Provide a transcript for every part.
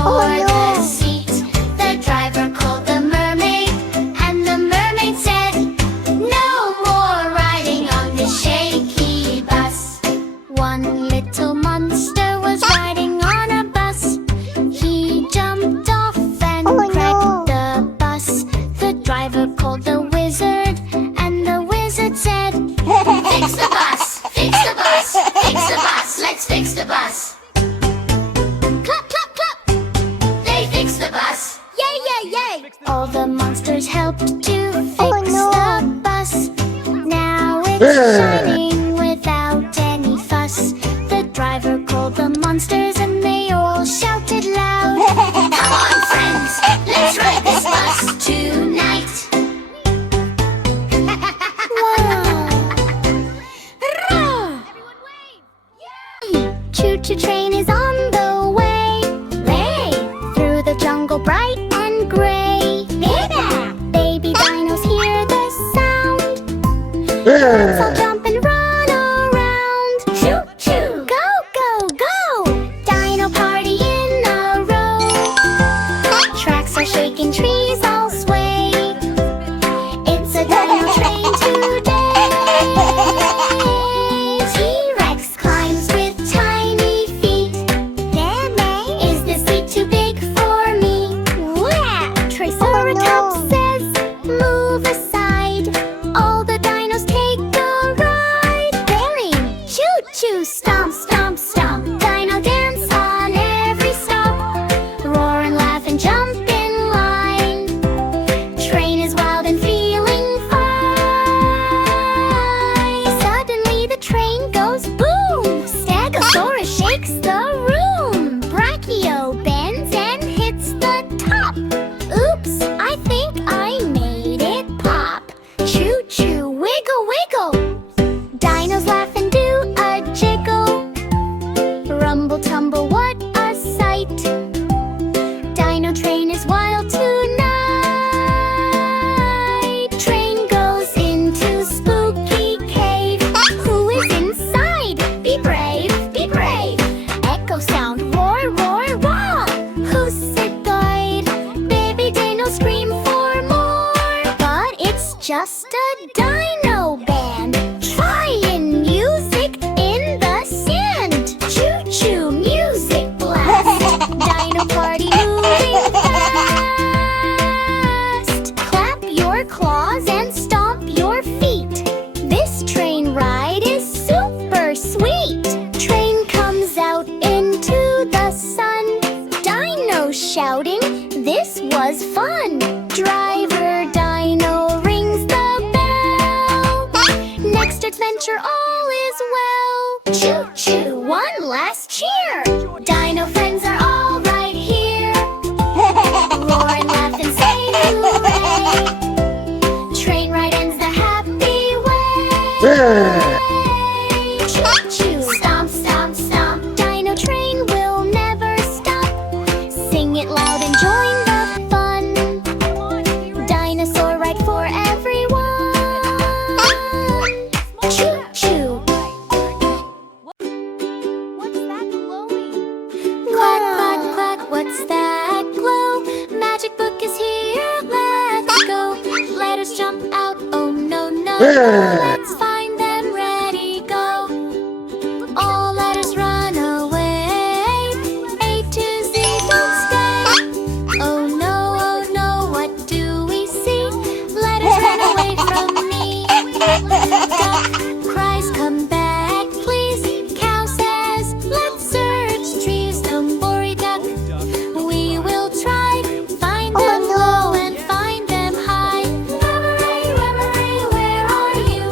for the seat. The driver called the mermaid, and the mermaid said, "No more riding on this shaky bus." One little monster was riding on a bus. He jumped off and wrecked the bus. The driver called the wizard, and the wizard said, "Fix the bus, fix the bus, fix the bus, let's fix the bus." Clap, clap, clap! They fixed the bus. Yay, yay, yay! All the monsters helped to fix the bus. Now it's shining without any fuss. The driver called the monsters and they all shouted loud, "Come on, friends, let's ride this bus tonight." Choo-choo train is on the way. Through the jungle bright and gray. Baby dinos hear the sound. Let's all jump and run around. Choo-choo! Go, go, go! Dino party in a row. Tracks are shaking, trees all sway. It's a dino train today. T-Rex climbs with tiny feet. Is the seat too big for me? Triceratops says, "Move aside." All the dinos take a ride. Choo-choo, stomp, stomp, stomp. Dino dance on every stop. Roar and laugh and jump in line. Train is wild and feeling fine. Suddenly the train goes boom. Stegosaurus shakes the room. Brachio bends and hits the top. Oops, I think I made it pop. Choo-choo, wiggle, wiggle. Dinos laugh and do a jiggle. Rumble, tumble, what a sight. Dino train is wild tonight. Train goes into spooky cave. Who is inside? Be brave, be brave. Echo sound, roar, roar, roar. Who's it guide? Baby dino scream for more. But it's just a dino band. Trying music in the sand. Choo-choo, music blast. Dino party moving fast. Clap your claws and stomp your feet. This train ride is super sweet. Train comes out into the sun. Dino shouting, "This was fun." Driver dino rings the bell. Next adventure all is well. Choo-choo, one last cheer. Dino friends are all right here. Roar and laugh and say hooray. Train ride ends the happy way. Choo-choo, stomp, stomp, stomp. Dino train will never stop. Sing it loud and join the fun. Dinosaur ride for everyone. Choo-choo. What's that glowing? Quack, quack, quack, what's that glow? Magic book is here, let's go. Let us jump out, oh no, no. Let's find them, ready, go. All let us run away. A to Z, don't stay. Oh no, what do we see? Let us run away from me. Duck cries, come back, please. Cow says, let's search trees. Don't worry, duck, we will try. Find them low and find them high. Rubbery, rubbery, where are you?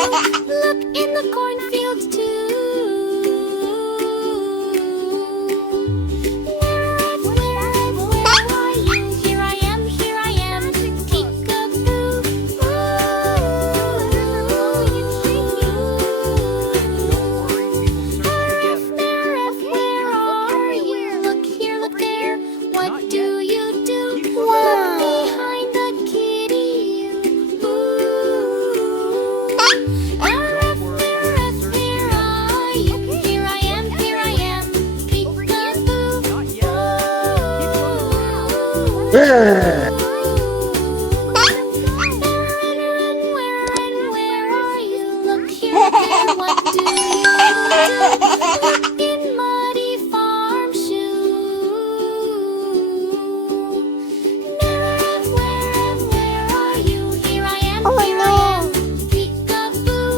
Look in the cornfield too. Where are you? Here I am, peek-a-boo. Where are you? Look here, look there. What do you do? Look behind the kitty. Where are you? Here I am, peek-a-boo. Where are you? Look here, look there. What do you do? Look in muddy farm shoes. Where are you? Here I am, peek-a-boo.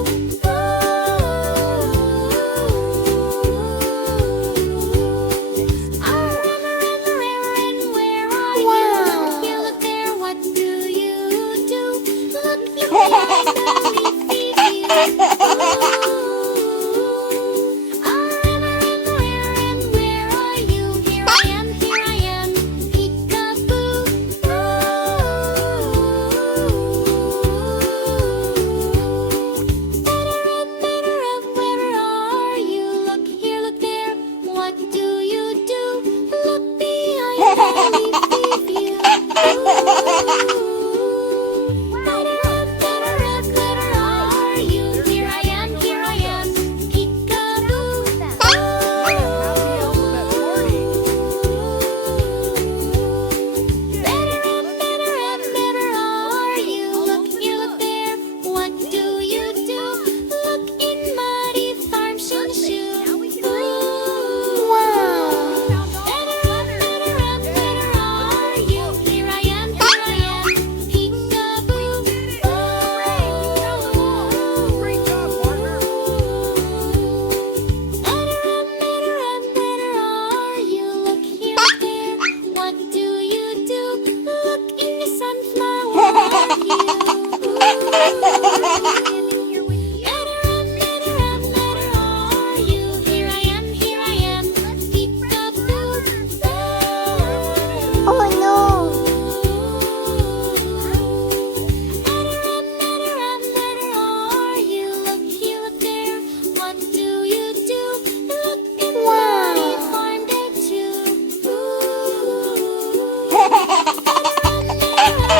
Where are you? Look here, look there. What do you do? Look behind where are you? Here I am, peek-a-boo. Where are you? Look here, look there. What do you do? Look behind view. Where are you? Here I am, peek-a-boo. Better are you? Look here, look there. What do you do? Look in muddy farm shoes. Better are you? Here I am, peek-a-boo. Better are you? Look here, look there. What do you do? Look in the sunflower. Better are you? Here I am, peek-a-boo. Oh no! Better are you? Look here, look there. What do you do? Look in muddy farm bed too.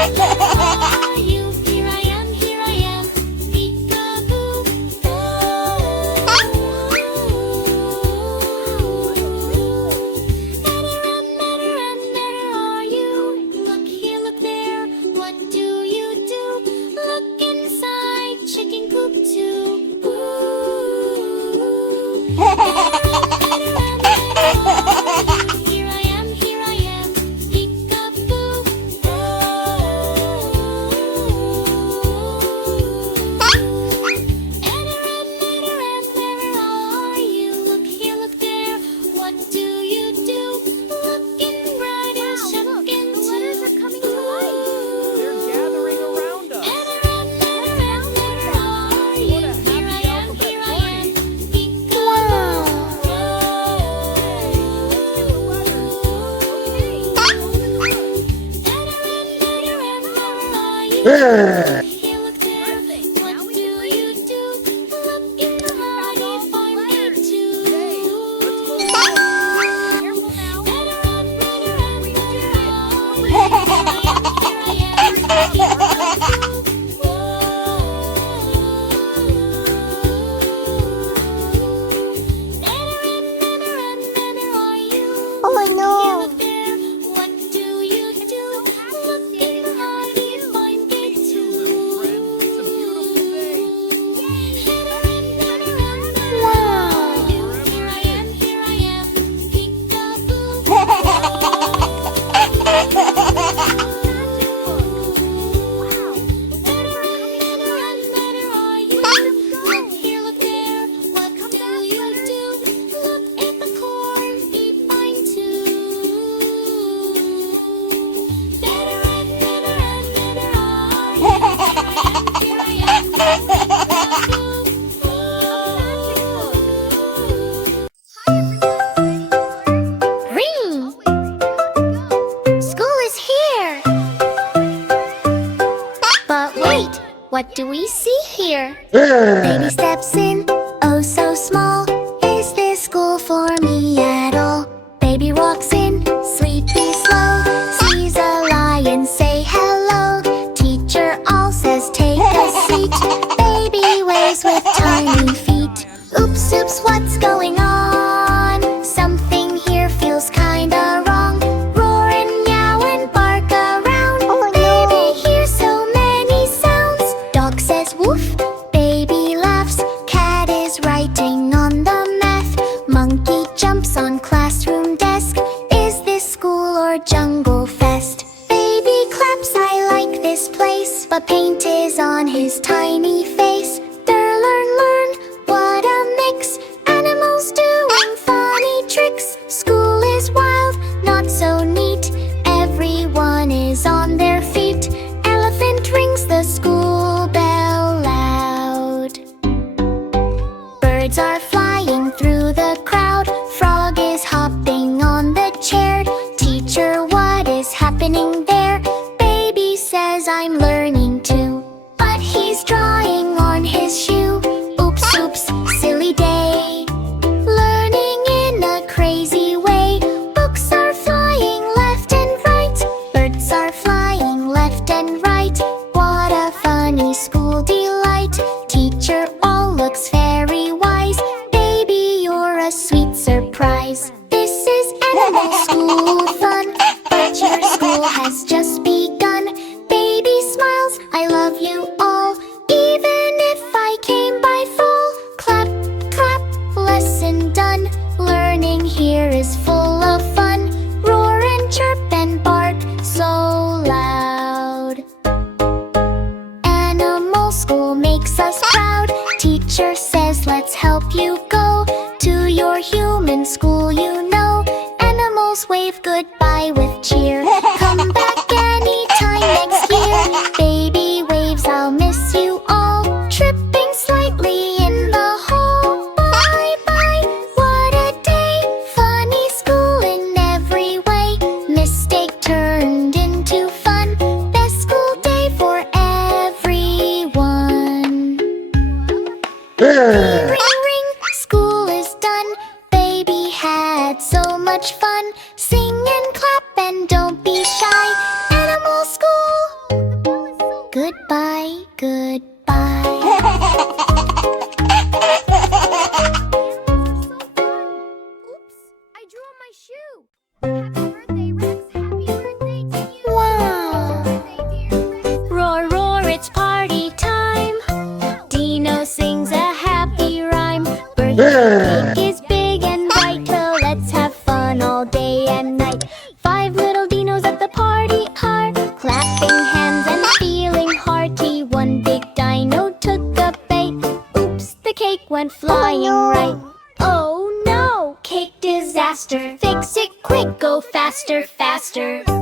Better are you? Here I am, peek-a-boo. Better are you? Look here, look there. What do you do? Look inside chicken coop too. Here I am, peek-a-boo. Better are you? Look here, look there. What do you do? Look in brighter chicken too. They're gathering around us. Better are you? Here I am, peek-a-boo. What do we see here? Baby steps in, oh so small. Is this school for me at all? Baby walks in, sleepy slow. Sees a lion, say hello. Teacher all says take a seat. Baby waves with tiny feet. Oops, oops, what's going on? Something here feels kinda wrong. Roar and meow and bark around. Baby hears so many sounds. Dog says woof, baby laughs. Cat is writing on the math. Monkey jumps on classroom desk. Is this school or jungle fest? Baby claps, I like this place. But paint is on his tiny face. Learn, what a mix. Animals doing funny tricks. School is wild, not so neat. Everyone is on their feet. Elephant rings the school bell loud. Birds are flying through the crowd. Frog is hopping on the chair. Teacher, what is happening there? Baby says I'm learning too. But he's drawing on his shoe. Oops, oops, silly day. Learning in a crazy way. Books are flying left and right. Birds are flying left and right. What a funny school delight. Teacher all looks very wise. Baby, you're a sweet surprise. This is animal school fun. But your school has just begun. Baby smiles, I love you all. Even if I came by fall. Clap, clap, lesson done. Learning here is full of fun. Roar and chirp and bark so loud. Animal school makes us proud. Teacher says let's help you go to your human school, you know. Animals wave goodbye with cheer. Come back anytime next year. Baby waves, I'll miss you all. Tripping slightly in the hall. Bye bye, what a day. Funny school in every way. Mistake turned into fun. Best school day for everyone. Ring, ring, school is done. Baby had so much fun. Sing and clap and don't be shy. Animal school, goodbye, goodbye. Oops, I drew on my shoe. Happy birthday, Rex. Happy birthday to you. Wow. Happy birthday, dear Rex. Roar, roar, it's party time. Dino sings a happy rhyme. Birthday cake is big and bright. Well, let's have fun all day and night. 5 little dinos at the party are clapping hands and feeling hearty. One big dino took a bite. Oops, the cake went flying right. Oh no, cake disaster. Fix it quick, go faster, faster. 4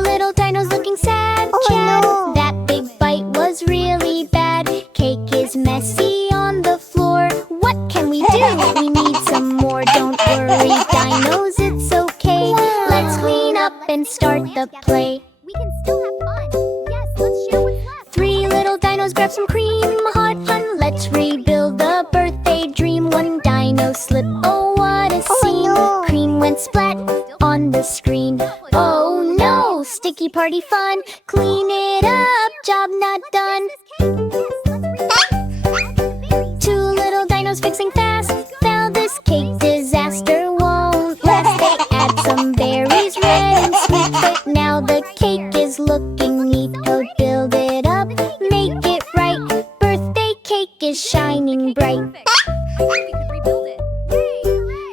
little dinos looking sad. Chad, that big bite was really bad. Cake is messy on the floor. What can we do? We need some more. Don't worry, dinos, it's okay. Let's clean up and start the play. We can still have fun. Yes, let's share what's left. 3 little dinos grab some cream. Hot fun, let's rebuild the birthday dream. One dino slip, oh what a scene. Cream went splat on the screen. Oh no, sticky party fun. Clean it up, job not done. 2 little dinos fixing fast. Now this cake disaster won't last. They add some berries, red and sweet. But now the cake is looking neat. Oh, build it up, make it right. Birthday cake is shining bright.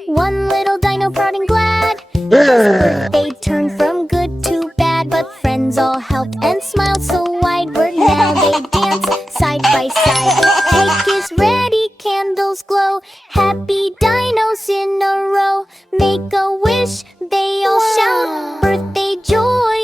One little dino proud and glad. His birthday turned from good to bad. But friends all helped and smiled so wide. Where now they dance side by side. Cake is ready, candles glow. Happy dinos in a row. Make a wish, they all shout. Birthday joy